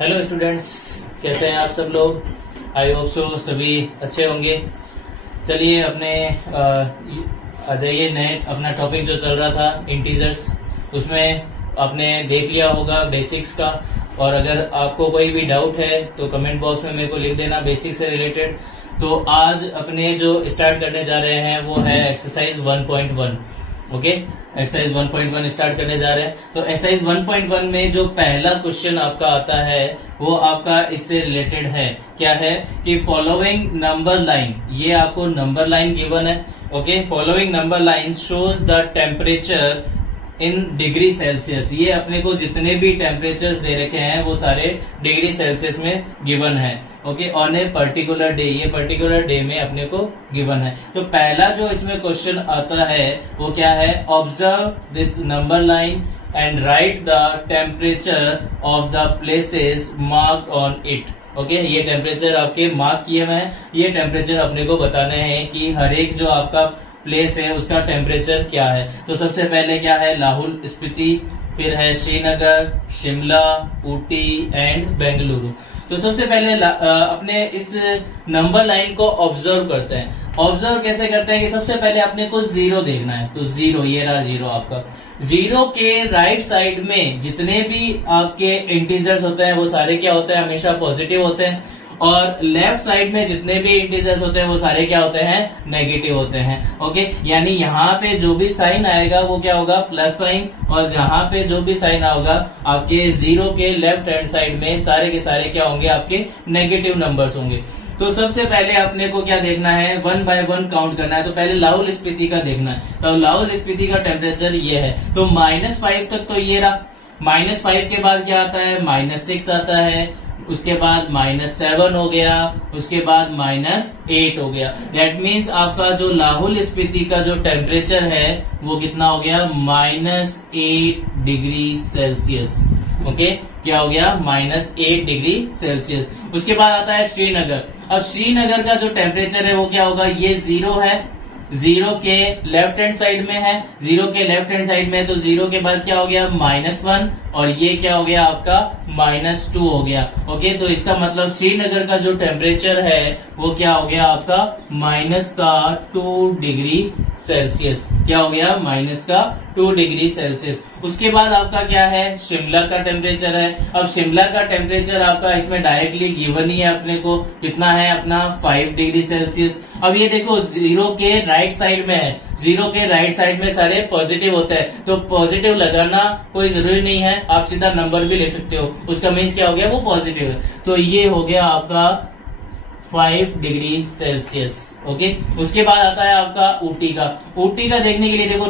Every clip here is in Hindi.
हेलो स्टूडेंट्स, कैसे हैं आप सब लोग। आई होप सो सभी अच्छे होंगे। चलिए अपने आ जाइए नए अपना टॉपिक जो चल रहा था इंटीजर्स, उसमें आपने देख लिया होगा बेसिक्स का। और अगर आपको कोई भी डाउट है तो कमेंट बॉक्स में मेरे को लिख देना बेसिक्स से रिलेटेड। तो आज अपने जो स्टार्ट करने जा रहे हैं वो है एक्सरसाइज 1.1। ओके, एक्सरसाइज 1.1 स्टार्ट करने जा रहे हैं। तो एक्सरसाइज 1.1 में जो पहला क्वेश्चन आपका आता है वो आपका इससे रिलेटेड है। क्या है कि फॉलोइंग नंबर लाइन, ये आपको नंबर लाइन गिवन है। Okay, following number line shows the temperature in degree Celsius. ये अपने को जितने भी टेम्परेचर्स दे रखे हैं वो सारे डिग्री सेल्सियस में गिवन है। Okay, on a particular day, ये पर्टिकुलर डे में अपने को गिवन है। तो पहला जो इसमें क्वेश्चन आता है वो क्या है, observe this number line and right the temperature of the places marked on it. Okay, ये टेम्परेचर आपके मार्क किए हुए हैं। ये टेम्परेचर अपने को बताने हैं कि हर एक जो आपका प्लेस है उसका टेम्परेचर क्या है। तो सबसे पहले क्या है, लाहौल स्पीति, फिर है श्रीनगर, शिमला, ऊटी एंड बेंगलुरु। तो सबसे पहले अपने इस नंबर लाइन को ऑब्जर्व करते हैं। ऑब्जर्व कैसे करते हैं कि सबसे पहले अपने को जीरो देखना है। तो जीरो, ये रहा जीरो आपका। जीरो के राइट साइड में जितने भी आपके इंटीजर्स होते हैं वो सारे क्या होते हैं, हमेशा पॉजिटिव होते हैं। और लेफ्ट साइड में जितने भी इंटीजर्स होते हैं वो सारे क्या होते हैं, नेगेटिव होते हैं। ओके, यानी यहाँ पे जो भी साइन आएगा वो क्या होगा, प्लस साइन। और यहाँ पे जो भी साइन आएगा आपके जीरो के लेफ्ट हैंड साइड में सारे के सारे क्या होंगे, आपके नेगेटिव नंबर्स होंगे। तो सबसे पहले अपने को क्या देखना है, 1 बाय 1 काउंट करना है। तो पहले लाहौल स्पीति का देखना है। तो लाहौल स्पीति का टेम्परेचर ये है। तो -5 तक तो ये रहा। -5 के बाद क्या आता है, -6 आता है, उसके बाद -7 हो गया, उसके बाद -8 हो गया। दैट मीन्स आपका जो लाहौल स्पीति का जो टेम्परेचर है वो कितना हो गया, -8 डिग्री सेल्सियस। ओके, क्या हो गया, -8 डिग्री सेल्सियस। उसके बाद आता है श्रीनगर। अब श्रीनगर का जो टेम्परेचर है वो क्या होगा, ये जीरो है, जीरो के लेफ्ट हैंड साइड में है। जीरो के लेफ्ट हैंड साइड में है तो जीरो के बाद क्या हो गया, -1, और ये क्या हो गया आपका -2 हो गया। ओके, तो इसका मतलब श्रीनगर का जो टेम्परेचर है वो क्या हो गया आपका -2 डिग्री सेल्सियस। क्या हो गया, -2 डिग्री सेल्सियस। उसके बाद आपका क्या है, शिमला का टेम्परेचर है। अब शिमला का टेम्परेचर आपका इसमें डायरेक्टली गिवन ही है अपने को, कितना है अपना 5 डिग्री सेल्सियस। अब ये देखो जीरो के राइट साइड में है, जीरो के राइट साइड में सारे पॉजिटिव होते हैं। तो पॉजिटिव लगाना कोई जरूरी नहीं है, आप सीधा नंबर भी ले सकते हो। उसका मीन्स क्या हो गया, वो पॉजिटिव है। तो ये हो गया आपका 5 डिग्री सेल्सियस। ओके, उसके बाद आता है आपका ऊटी का। ऊटी का देखने के लिए देखो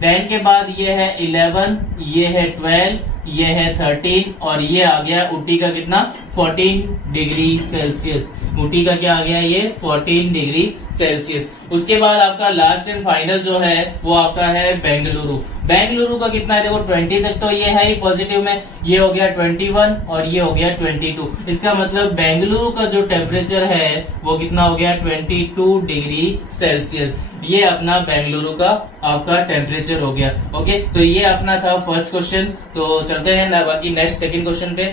10 के बाद ये है 11, ये है 12, ये है 13, और ये आ गया ऊटी का कितना, 14 डिग्री सेल्सियस। ऊटी का क्या आ गया, ये 14 डिग्री सेल्सियस। उसके बाद आपका लास्ट एंड फाइनल जो है वो आपका है बेंगलुरु। बेंगलुरु का कितना है, देखो 20 तक तो ये है ही पॉजिटिव में, ये हो गया 21 और ये हो गया 22। इसका मतलब बेंगलुरु का जो टेम्परेचर है वो कितना हो गया, 22 डिग्री सेल्सियस। ये अपना बेंगलुरु का आपका टेम्परेचर हो गया। ओके, तो ये अपना था फर्स्ट क्वेश्चन। तो चलते हैं ना बाकी नेक्स्ट सेकंड क्वेश्चन पे।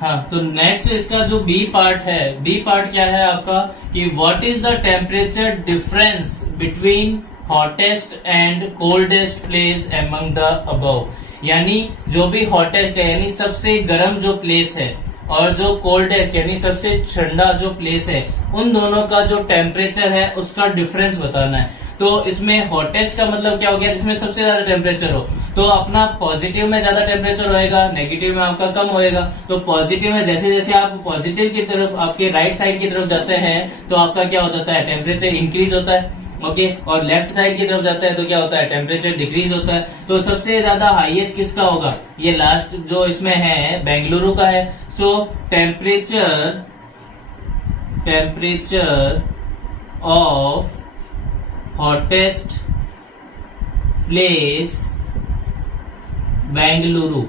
हाँ, तो नेक्स्ट इसका जो बी पार्ट है, बी पार्ट क्या है आपका कि what is the temperature difference between hottest and coldest place among the above. यानी जो भी हॉटेस्ट है यानी सबसे गर्म जो प्लेस है और जो कोल्डेस्ट यानी सबसे ठंडा जो प्लेस है, उन दोनों का जो टेम्परेचर है उसका डिफरेंस बताना है। तो इसमें हॉटेस्ट का मतलब क्या हो गया, जिसमें सबसे ज्यादा टेम्परेचर हो। तो अपना पॉजिटिव में ज्यादा टेम्परेचर होएगा, नेगेटिव में आपका कम होएगा। तो पॉजिटिव में जैसे जैसे आप पॉजिटिव की तरफ, आपके राइट साइड की तरफ जाते हैं तो आपका क्या होता है, टेम्परेचर इंक्रीज होता है। ओके, और लेफ्ट साइड की तरफ जाता है तो क्या होता है, टेम्परेचर डिक्रीज होता है। तो सबसे ज्यादा हाईएस्ट किसका होगा, ये लास्ट जो इसमें है बेंगलुरु का है। सो temperature of hottest place Bengaluru,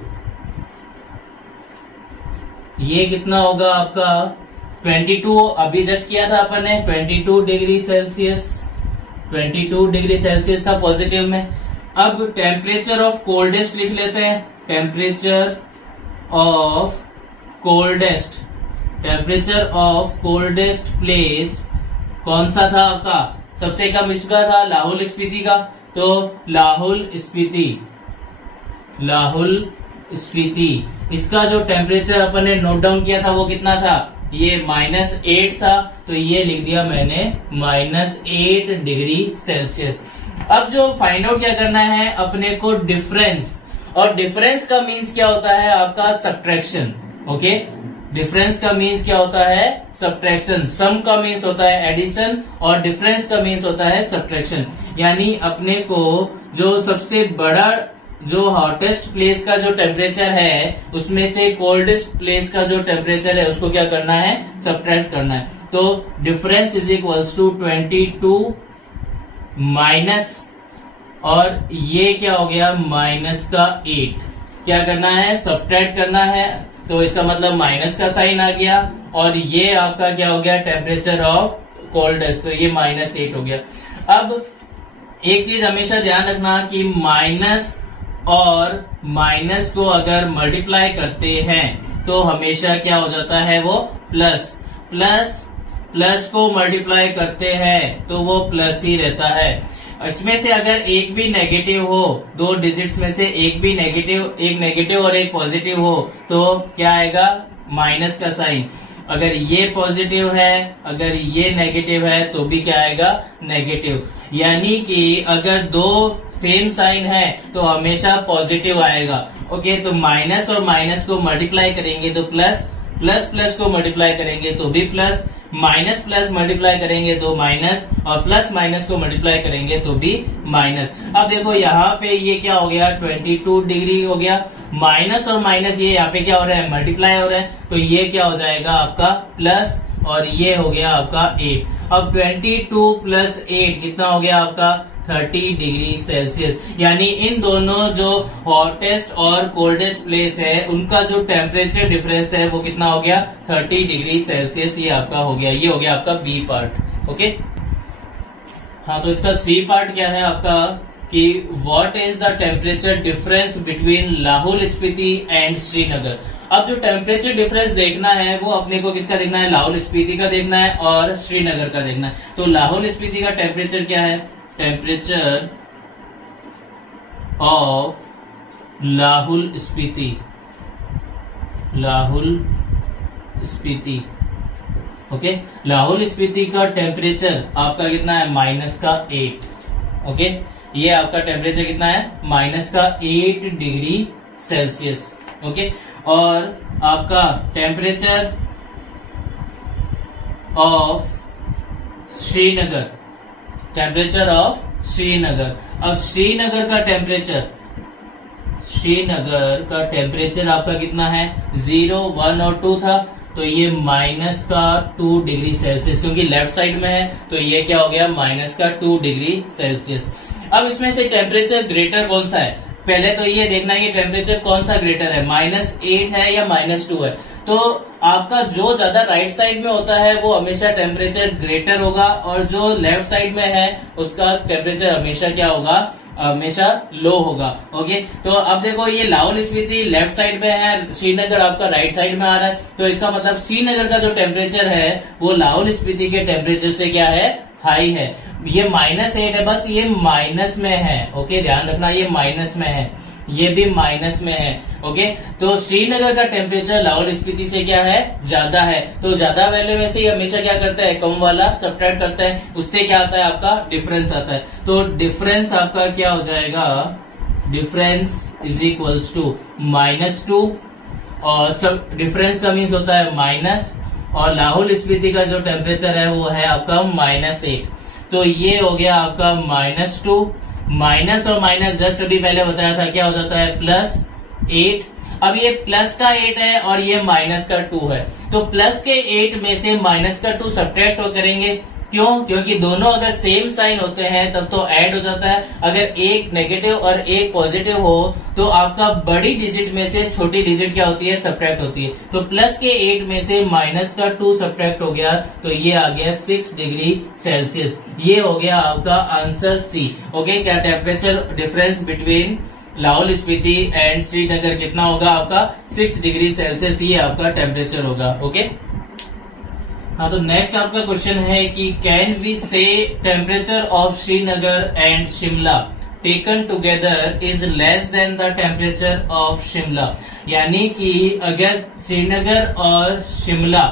ये कितना होगा आपका 22। अभी जस्ट किया था अपन ने 22 डिग्री सेल्सियस। 22 डिग्री सेल्सियस था पॉजिटिव में। अब टेम्परेचर ऑफ कोल्डेस्ट लिख लेते हैं। Temperature of coldest, temperature of coldest place कौन सा था आपका? सबसे कम इसका था लाहौल स्पीति का, तो लाहौल स्पीति, लाहौल स्पीति इसका जो टेम्परेचर अपन ने नोट डाउन किया था वो कितना था? ये -8 था, तो ये लिख दिया मैंने -8 डिग्री सेल्सियस। अब जो फाइंड आउट क्या करना है अपने को? डिफरेंस, और डिफरेंस का मीन्स क्या होता है आपका? सब्ट्रैक्शन। ओके, डिफरेंस का मीन्स क्या होता है? सब्ट्रैक्शन। सम का मीन्स होता है एडिशन और डिफरेंस का मीन्स होता है सब्ट्रैक्शन। यानी अपने को जो सबसे बड़ा जो हॉटेस्ट प्लेस का जो टेम्परेचर है उसमें से कोल्डेस्ट प्लेस का जो टेम्परेचर है उसको क्या करना है? सब्ट्रैक्ट करना है। तो difference is equals to 22 minus, और ये क्या हो गया? -8। क्या करना है? सब्ट्रैक्ट करना है, तो इसका मतलब माइनस का साइन आ गया, और ये आपका क्या हो गया? टेम्परेचर ऑफ कोल्डेस्ट, तो ये -8 हो गया। अब एक चीज हमेशा ध्यान रखना कि माइनस और माइनस को अगर मल्टीप्लाई करते हैं तो हमेशा क्या हो जाता है? वो प्लस। प्लस प्लस को मल्टीप्लाई करते हैं तो वो प्लस ही रहता है। इसमें से अगर एक भी नेगेटिव हो, दो डिजिट्स में से एक भी नेगेटिव, एक नेगेटिव और एक पॉजिटिव हो, तो क्या आएगा? माइनस का साइन। अगर ये पॉजिटिव है, अगर ये नेगेटिव है, तो भी क्या आएगा? नेगेटिव। यानी कि अगर दो सेम साइन है तो हमेशा पॉजिटिव आएगा। ओके, तो माइनस और माइनस को मल्टीप्लाई करेंगे तो प्लस, प्लस प्लस को मल्टीप्लाई करेंगे तो भी प्लस, माइनस प्लस मल्टीप्लाई करेंगे तो माइनस, और प्लस माइनस को मल्टीप्लाई करेंगे तो भी माइनस। अब देखो यहाँ पे ये क्या हो गया? 22 डिग्री हो गया। माइनस और माइनस ये यहाँ पे क्या हो रहा है? मल्टीप्लाई हो रहा है, तो ये क्या हो जाएगा आपका? प्लस, और ये हो गया आपका 8। अब 22 प्लस 8 कितना हो गया आपका? 30 डिग्री सेल्सियस। यानी इन दोनों जो हॉटेस्ट और कोल्डेस्ट प्लेस है उनका जो टेम्परेचर डिफरेंस है वो कितना हो गया? 30 डिग्री सेल्सियस। ये आपका हो गया, ये हो गया आपका बी पार्ट। ओके, हाँ, तो इसका सी पार्ट क्या है आपका? कि what is the temperature difference between Lahaul Spiti and Srinagar. अब जो टेम्परेचर डिफरेंस देखना है वो अपने को किसका देखना है? लाहौल स्पीति का देखना है और श्रीनगर का देखना है। तो लाहौल स्पीति का टेम्परेचर क्या है? Temperature of Lahaul Spiti, Lahaul Spiti. Okay, Lahaul Spiti का टेम्परेचर आपका कितना है? -8। ओके, ये आपका टेम्परेचर कितना है? -8 डिग्री सेल्सियस। ओके, और आपका temperature of Srinagar, temperature of Srinagar. अब श्रीनगर का टेम्परेचर, श्रीनगर का टेम्परेचर आपका कितना है? 0, 1 और 2 था, तो ये -2 डिग्री सेल्सियस, क्योंकि लेफ्ट साइड में है तो ये क्या हो गया? -2 डिग्री सेल्सियस। अब इसमें से टेम्परेचर ग्रेटर कौन सा है? पहले तो ये देखना है कि टेम्परेचर कौन सा ग्रेटर है, -8 है या -2 है। तो आपका जो ज्यादा राइट साइड में होता है वो हमेशा टेम्परेचर ग्रेटर होगा, और जो लेफ्ट साइड में है उसका टेम्परेचर हमेशा क्या होगा? हमेशा लो होगा। ओके, तो अब देखो ये लाहौल स्पीति लेफ्ट साइड में है, श्रीनगर आपका राइट साइड में आ रहा है, तो इसका मतलब श्रीनगर का जो टेम्परेचर है वो लाहौल स्पीति के टेम्परेचर से क्या है? हाई है। ये -8 है, बस ये माइनस में है। ओके, ध्यान रखना ये माइनस में है, ये भी माइनस में है। ओके, तो श्रीनगर का टेम्परेचर लाहौल स्पीति से क्या है? ज्यादा है। तो ज्यादा वैल्यू में से ही हमेशा क्या करता है? कम वाला सब्ट्रैक्ट करता है, उससे क्या आता है? आपका डिफरेंस आता है। तो डिफरेंस आपका क्या हो जाएगा? डिफरेंस इज इक्वल्स टू -2, और सब डिफरेंस का मीन्स होता है माइनस, और लाहौल स्पीति का जो टेम्परेचर है वो है आपका -8। तो ये हो गया आपका -2, माइनस और माइनस जस्ट अभी पहले बताया था क्या हो जाता है? +8। अब ये प्लस का 8 है और ये माइनस का 2 है, तो प्लस के 8 में से माइनस का 2 सब्ट्रैक्ट करेंगे क्यों? क्योंकि दोनों अगर सेम साइन होते हैं तब तो ऐड हो जाता है, अगर एक नेगेटिव और एक पॉजिटिव हो तो आपका बड़ी डिजिट में से छोटी डिजिट क्या होती है, सब्ट्रैक्ट होती है। तो प्लस के 8 में से माइनस का 2 सब्ट्रैक्ट हो गया, तो ये आ गया 6 डिग्री सेल्सियस। ये हो गया आपका आंसर सी। ओके, क्या temperature difference between Lahaul Spiti and Srinagar कितना होगा आपका, 6 डिग्री सेल्सियस, ये आपका टेम्परेचर होगा। ओके, हाँ, तो नेक्स्ट आपका क्वेश्चन है कि कैन वी से temperature of Srinagar and Shimla taken together is less than the temperature of Shimla. यानी कि अगर श्रीनगर और शिमला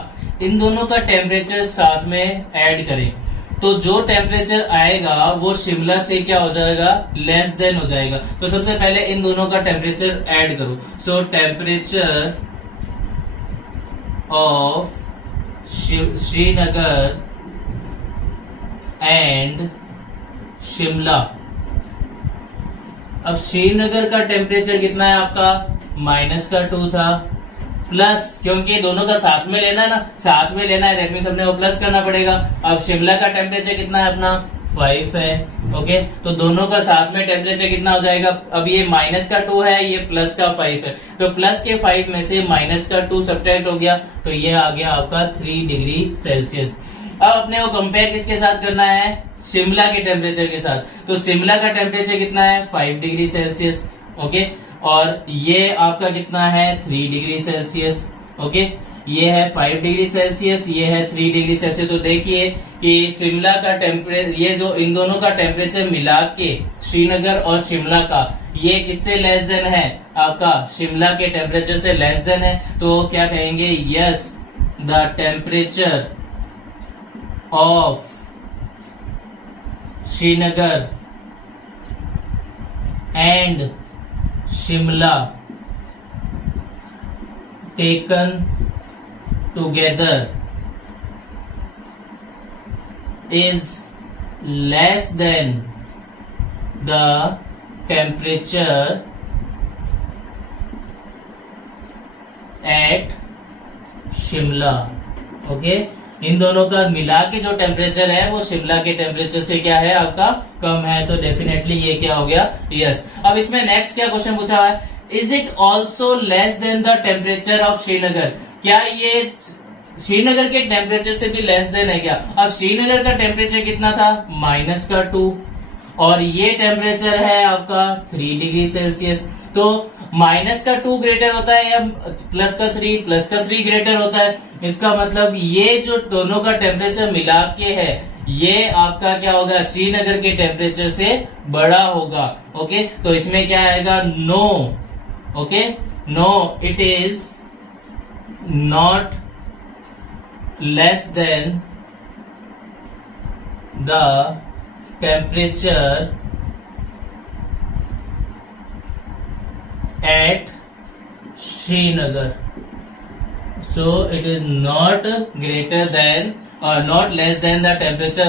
इन दोनों का टेम्परेचर साथ में ऐड करें तो जो टेम्परेचर आएगा वो शिमला से क्या हो जाएगा, लेस देन हो जाएगा। तो सबसे पहले इन दोनों का टेम्परेचर ऐड करो। सो temperature of Srinagar and Shimla. अब श्रीनगर का टेम्परेचर कितना है आपका, -2 था, प्लस क्योंकि दोनों का साथ में लेना है ना, साथ में लेना है, दैट मींस हमने वो प्लस करना पड़ेगा। अब शिमला का टेम्परेचर कितना है अपना, 5 है। ओके, तो दोनों का साथ में टेम्परेचर कितना हो जाएगा, अब ये -2 है, ये प्लस का 5 है, तो प्लस के 5 में से -2 सब्ट्रैक्ट हो गया, तो ये आ गया आपका 3 डिग्री सेल्सियस। अब अपने को कंपेयर किसके साथ करना है, शिमला के टेम्परेचर के साथ। तो शिमला का टेम्परेचर कितना है, 5 डिग्री सेल्सियस। ओके, और ये आपका कितना है, 3 डिग्री सेल्सियस। ओके, ये है 5 डिग्री सेल्सियस, ये है 3 डिग्री सेल्सियस। तो देखिए कि शिमला का टेम्परेचर, ये जो इन दोनों का टेम्परेचर मिला के श्रीनगर और शिमला का, ये किससे लेस देन है, आपका शिमला के टेम्परेचर से लेस देन है। तो क्या कहेंगे, yes the temperature of Srinagar and Shimla taken together is less than the temperature at Shimla. Okay, इन दोनों का मिला के जो टेम्परेचर है वो शिमला के टेम्परेचर से क्या है, आपका कम है। तो डेफिनेटली ये क्या हो गया, यस। अब इसमें नेक्स्ट क्या क्वेश्चन पूछा है, is it also less than the temperature of Srinagar. क्या ये श्रीनगर के टेम्परेचर से भी लेस देन है क्या। अब श्रीनगर का टेम्परेचर कितना था, -2, और ये टेम्परेचर है आपका 3 डिग्री सेल्सियस। तो -2 ग्रेटर होता है या +3 ग्रेटर होता है। इसका मतलब ये जो दोनों का टेम्परेचर मिला के है, ये आपका क्या होगा, श्रीनगर के टेम्परेचर से बड़ा होगा। ओके, तो इसमें क्या आएगा, no. Okay, no, it is not less than the temperature at Srinagar. So it is not greater than or not less than the temperature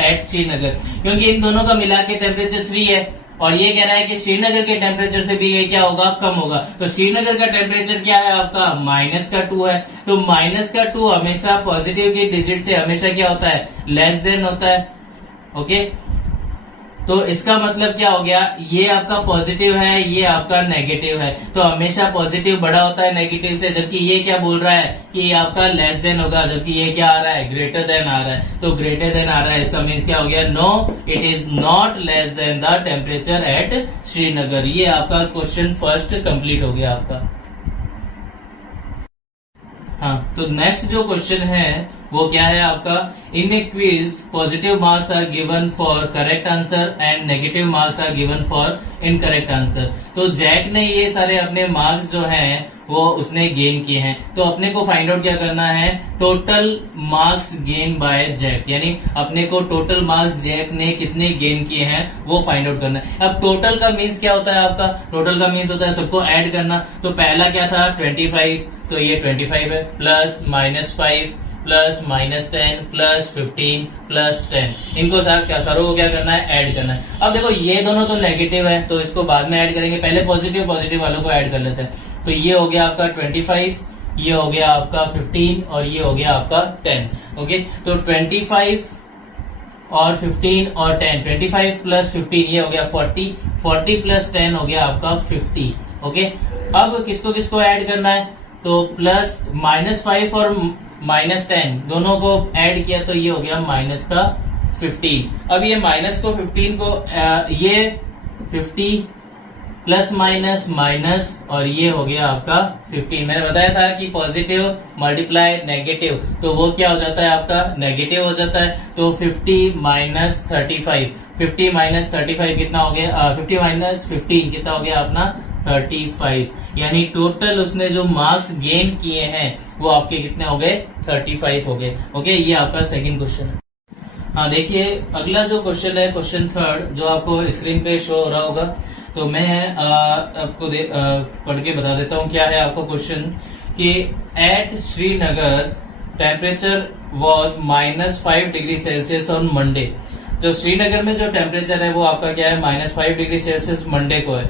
at Srinagar. क्योंकि इन दोनों का मिला के टेम्परेचर 3 है और ये कह रहा है कि श्रीनगर के टेम्परेचर से भी ये क्या होगा, कम होगा। तो श्रीनगर का टेम्परेचर क्या है आपका, -2 है। तो -2 हमेशा पॉजिटिव की डिजिट से हमेशा क्या होता है, लेस देन होता है। ओके, तो इसका मतलब क्या हो गया, ये आपका पॉजिटिव है, ये आपका नेगेटिव है। तो हमेशा पॉजिटिव बड़ा होता है नेगेटिव से, जबकि ये क्या बोल रहा है कि ये आपका लेस देन होगा, जबकि ये क्या आ रहा है, ग्रेटर देन आ रहा है। तो ग्रेटर देन आ रहा है, इसका मीन्स क्या हो गया, no, it is not less than the temperature at Srinagar. ये आपका क्वेश्चन फर्स्ट कंप्लीट हो गया आपका। हाँ, तो नेक्स्ट जो क्वेश्चन है वो क्या है आपका, in a quiz positive marks are given for correct answer and negative marks are given for incorrect answer. तो जैक ने ये सारे अपने मार्क्स जो हैं वो उसने गेन किए हैं। तो अपने को फाइंड आउट क्या करना है, total marks gain by Jack, यानी अपने को टोटल मार्क्स जैक ने कितने गेन किए हैं वो फाइंड आउट करना है। अब टोटल का मीन्स क्या होता है आपका, टोटल का मीन्स होता है सबको ऐड करना। तो पहला क्या था 25, तो ये 25 है, प्लस -5 प्लस -10 प्लस 15 प्लस 10, इनको सारों को क्या करना है, ऐड करना है। अब देखो ये दोनों तो नेगेटिव है तो इसको बाद में ऐड करेंगे, पहले पॉजिटिव वालों को ऐड कर लेते हैं। तो ये हो गया आपका 25 ये हो गया आपका 15 और ये हो गया आपका 10। ओके, तो 25 और 15 और 10, 25 प्लस 15 ये हो गया 40, 40 प्लस 10 हो गया आपका 50। ओके, अब किसको किसको ऐड करना है, तो प्लस -5 और -10 दोनों को ऐड किया तो ये हो गया माइनस का 15। अब ये माइनस को 15 को ये 50 प्लस माइनस माइनस और ये हो गया आपका 15। मैंने बताया था कि पॉजिटिव मल्टीप्लाई नेगेटिव तो वो क्या हो जाता है आपका नेगेटिव हो जाता है। तो 50 माइनस 35, 50 माइनस 35 कितना हो गया, 50 माइनस 15 कितना हो गया अपना 35। यानी टोटल उसने जो मार्क्स गेन किए हैं वो आपके कितने हो गए 35 हो गए। ओके, ये आपका सेकंड क्वेश्चन है। हाँ देखिए, अगला जो क्वेश्चन है क्वेश्चन थर्ड जो आपको स्क्रीन पे शो हो रहा होगा, तो मैं आपको पढ़ के बता देता हूँ क्या है आपको क्वेश्चन कि at Srinagar temperature was -5 degree Celsius on Monday. जो श्रीनगर में जो टेम्परेचर है वो आपका क्या है -5 डिग्री सेल्सियस मंडे को है।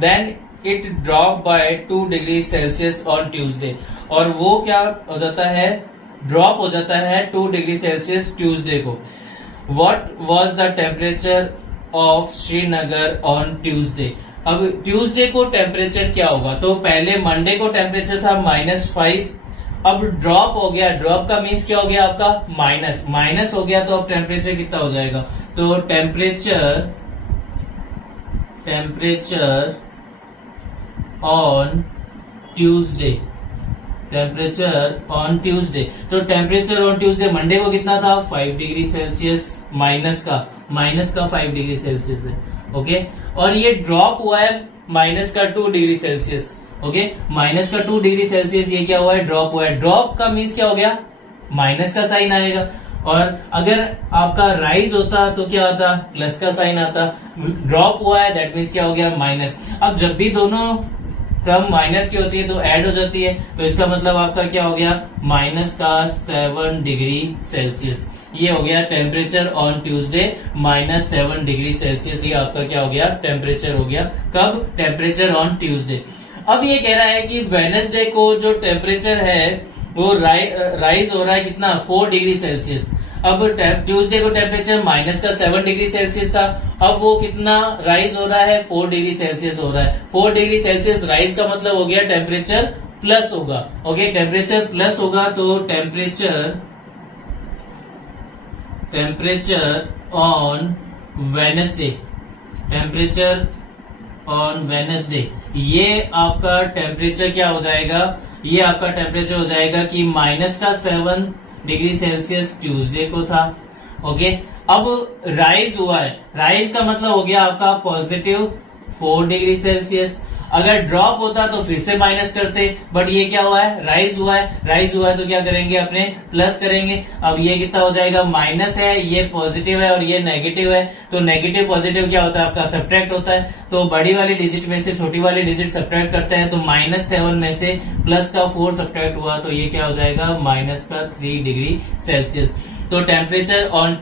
Then it drop by 2 degree Celsius on Tuesday, और वो क्या हो जाता है ड्रॉप हो जाता है 2 डिग्री सेल्सियस ट्यूसडे को। What was the temperature of Srinagar on Tuesday. अब ट्यूसडे को टेम्परेचर क्या होगा, तो पहले मंडे को टेम्परेचर था -5, अब ड्रॉप हो गया, ड्रॉप का मीन्स क्या हो गया आपका माइनस हो गया, तो अब टेम्परेचर कितना हो जाएगा, तो temperature on Tuesday, temperature on Tuesday, तो टेम्परेचर ऑन ट्यूसडे मंडे को कितना था 5 डिग्री सेल्सियस, माइनस का 5 डिग्री सेल्सियस है। ओके, और ये ड्रॉप हुआ है -2 degree Celsius. Okay, -2 degree Celsius ये क्या हुआ है ड्रॉप हुआ है। ड्रॉप का मीन्स क्या हो गया माइनस का साइन आएगा, और अगर आपका राइज होता तो क्या आता प्लस का साइन आता। ड्रॉप हुआ है दैट मीन्स क्या हो गया माइनस। अब जब भी दोनों टर्म माइनस की होती है तो ऐड हो जाती है, तो इसका मतलब आपका क्या हो गया -7 डिग्री सेल्सियस। ये हो गया temperature on Tuesday -7 degree Celsius. ये आपका क्या हो गया टेम्परेचर हो गया, कब टेम्परेचर ऑन ट्यूसडे। अब ये कह रहा है कि वेडनेसडे को जो टेम्परेचर है वो राइज हो रहा है कितना 4 डिग्री सेल्सियस। अब ट्यूसडे को टेम्परेचर -7 डिग्री सेल्सियस था, अब वो कितना राइज हो रहा है 4 डिग्री सेल्सियस हो रहा है। 4 डिग्री सेल्सियस राइज का मतलब हो गया टेम्परेचर प्लस होगा। ओके, टेम्परेचर प्लस होगा तो temperature on Wednesday, temperature on Wednesday ये आपका टेम्परेचर क्या हो जाएगा, ये आपका टेम्परेचर हो जाएगा कि -7 डिग्री सेल्सियस ट्यूसडे को था। ओके, अब राइज हुआ है, राइज का मतलब हो गया आपका +4 डिग्री सेल्सियस। अगर ड्रॉप होता तो फिर से माइनस करते, बट ये क्या हुआ है राइज हुआ है तो क्या करेंगे अपने प्लस करेंगे। अब ये कितना हो जाएगा माइनस है, ये पॉजिटिव है और ये नेगेटिव है, तो नेगेटिव पॉजिटिव क्या होता है आपका सब्ट्रैक्ट होता है। तो बड़ी वाली डिजिट में से छोटी वाली डिजिट सब्ट्रैक्ट करते हैं, तो -7 में से +4 सब्ट्रैक्ट हुआ तो ये क्या हो जाएगा -3 डिग्री सेल्सियस। तो टेम्परेचर ऑन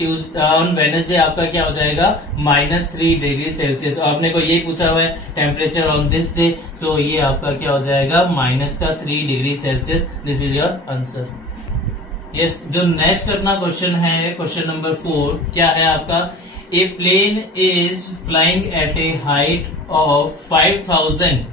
वेडनेसडे आपका क्या हो जाएगा -3 डिग्री सेल्सियस। आपने को ये पूछा हुआ है टेम्परेचर ऑन दिस डे, तो ये आपका क्या हो जाएगा -3 degree Celsius. This is your answer. Yes, जो नेक्स्ट अपना क्वेश्चन है क्वेश्चन नंबर 4 क्या है आपका, a plane is flying at a height of 5000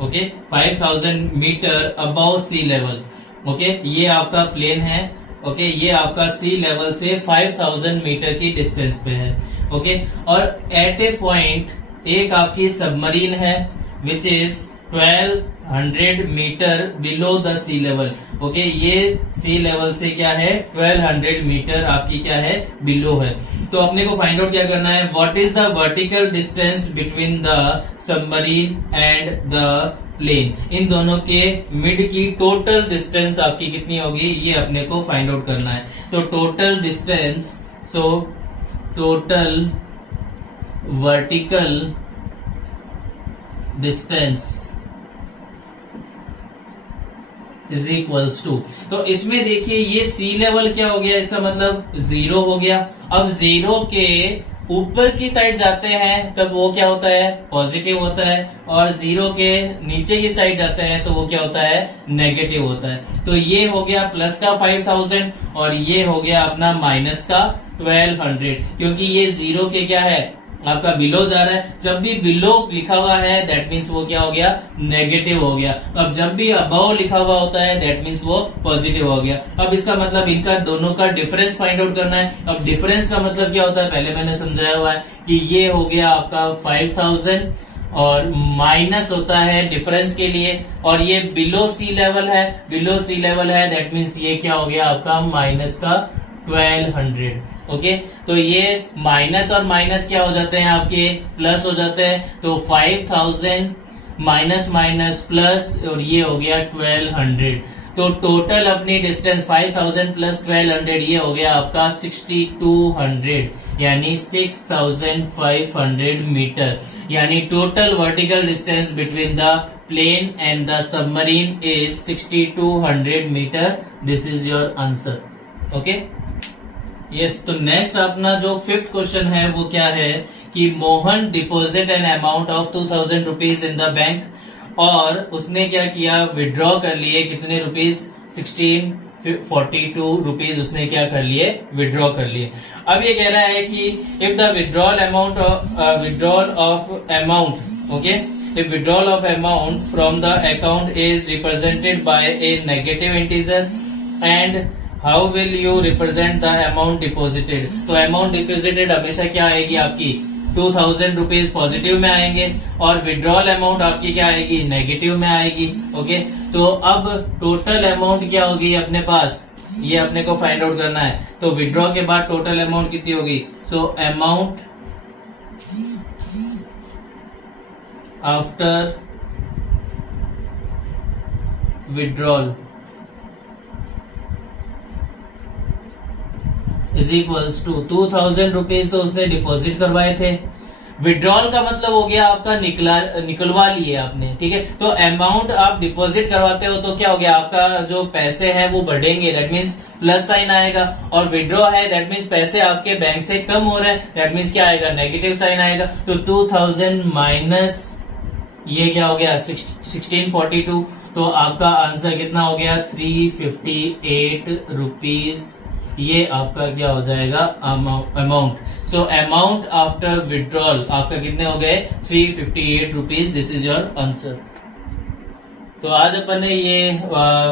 okay 5000 metre above sea level. Okay, ये आपका प्लेन है। ओके, ये आपका सी लेवल से 5000 मीटर की डिस्टेंस पे है। ओके, और एट ए पॉइंट एक आपकी सबमरीन है which is 1200 metre below the sea level. Okay, ये सी लेवल से क्या है 1200 मीटर आपकी क्या है बिलो है। तो अपने को फाइंड आउट क्या करना है, what is the vertical distance between the submarine and the plane. इन दोनों के मिड की टोटल डिस्टेंस आपकी कितनी होगी ये अपने को फाइंड आउट करना है। तो total distance, total vertical distance is equals to, तो इसमें देखिए ये सी लेवल क्या हो गया, इसका मतलब 0 हो गया। अब 0 के ऊपर की साइड जाते हैं तब वो क्या होता है, पॉजिटिव होता है, और 0 के नीचे की साइड जाते हैं तो वो क्या होता है, नेगेटिव होता है। तो ये हो गया प्लस का 5000 और ये हो गया अपना माइनस का 1200, क्योंकि ये 0 के क्या है, आपका बिलो जा रहा है। जब भी बिलो लिखा हुआ है दैट मीन्स वो क्या हो गया, नेगेटिव हो गया। अब जब भी अबव लिखा हुआ होता है दैट मीन्स वो पॉजिटिव हो गया। अब इसका मतलब इनका दोनों का डिफरेंस फाइंड आउट करना है। अब डिफरेंस का मतलब क्या होता है, पहले मैंने समझाया हुआ है कि ये हो गया आपका 5000 और माइनस होता है डिफरेंस के लिए, और ये बिलो सी लेवल है, बिलो सी लेवल है दैट मीन्स ये क्या हो गया आपका माइनस का 1200। ओके, तो ये माइनस और माइनस क्या हो जाते हैं आपके, प्लस हो जाते हैं। तो 5000 माइनस माइनस प्लस, और ये हो गया 1200। तो टोटल अपनी डिस्टेंस 5000 प्लस 1200 ये हो गया आपका 6200, यानी 6500 मीटर। यानी total vertical distance between the plane and the submarine is 6200 metre. This is your answer. Okay, yes. तो नेक्स्ट अपना जो 5th क्वेश्चन है वो क्या है कि Mohan deposit an amount of 2000 rupees in the bank, और उसने क्या किया, विड्रॉ कर लिए कितने रुपीज, 1642 रुपीज उसने क्या कर लिए, विड्रॉ कर लिए। अब ये कह रहा है कि if the withdrawal amount of amount, okay, if withdrawal of amount from the account is represented by A negative integer, and how will you represent the amount deposited. तो अमाउंट डिपोजिटेड हमेशा क्या आएगी आपकी, 2000 रुपीज पॉजिटिव में आएंगे, और विड्रॉल अमाउंट आपकी क्या आएगी, नेगेटिव में आएगी। ओके, तो अब टोटल अमाउंट क्या होगी अपने पास, ये अपने को फाइंड आउट करना है। तो विड्रॉ के बाद टोटल अमाउंट कितनी होगी, so amount after withdrawal is equals to 2000 rupees तो उसने डिपॉजिट करवाए थे, विड्रॉल का मतलब हो गया आपका निकलवा लिए आपने, ठीक है। तो अमाउंट आप डिपॉजिट करवाते हो तो क्या हो गया, आपका जो पैसे हैं वो बढ़ेंगे, दैट मीन्स प्लस साइन आएगा, और विड्रॉ है दैट मीन्स पैसे आपके बैंक से कम हो रहे हैं, दैट मीन्स क्या आएगा, नेगेटिव साइन आएगा। तो 2000 माइनस ये क्या हो गया, 1642, तो आपका आंसर कितना हो गया, 358 रुपीज। ये आपका क्या हो जाएगा, अमाउंट। सो अमाउंट आफ्टर विड्रॉल आपका कितने हो गए, 358 rupees. This is your answer. तो आज अपन ने ये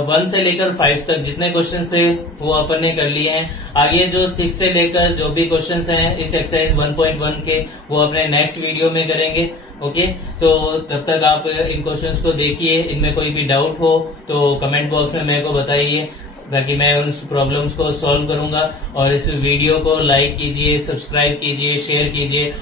1 से लेकर 5 तक जितने क्वेश्चंस थे वो अपन ने कर लिए हैं। आगे जो 6 से लेकर जो भी क्वेश्चंस हैं इस एक्सरसाइज 1.1 के, वो अपने नेक्स्ट वीडियो में करेंगे। ओके, तो तब तक आप इन क्वेश्चंस को देखिए, इनमें कोई भी डाउट हो तो कमेंट बॉक्स में मेरे को बताइए, ताकि मैं उन प्रॉब्लम्स को सॉल्व करूंगा। और इस वीडियो को लाइक कीजिए, सब्सक्राइब कीजिए, शेयर कीजिए।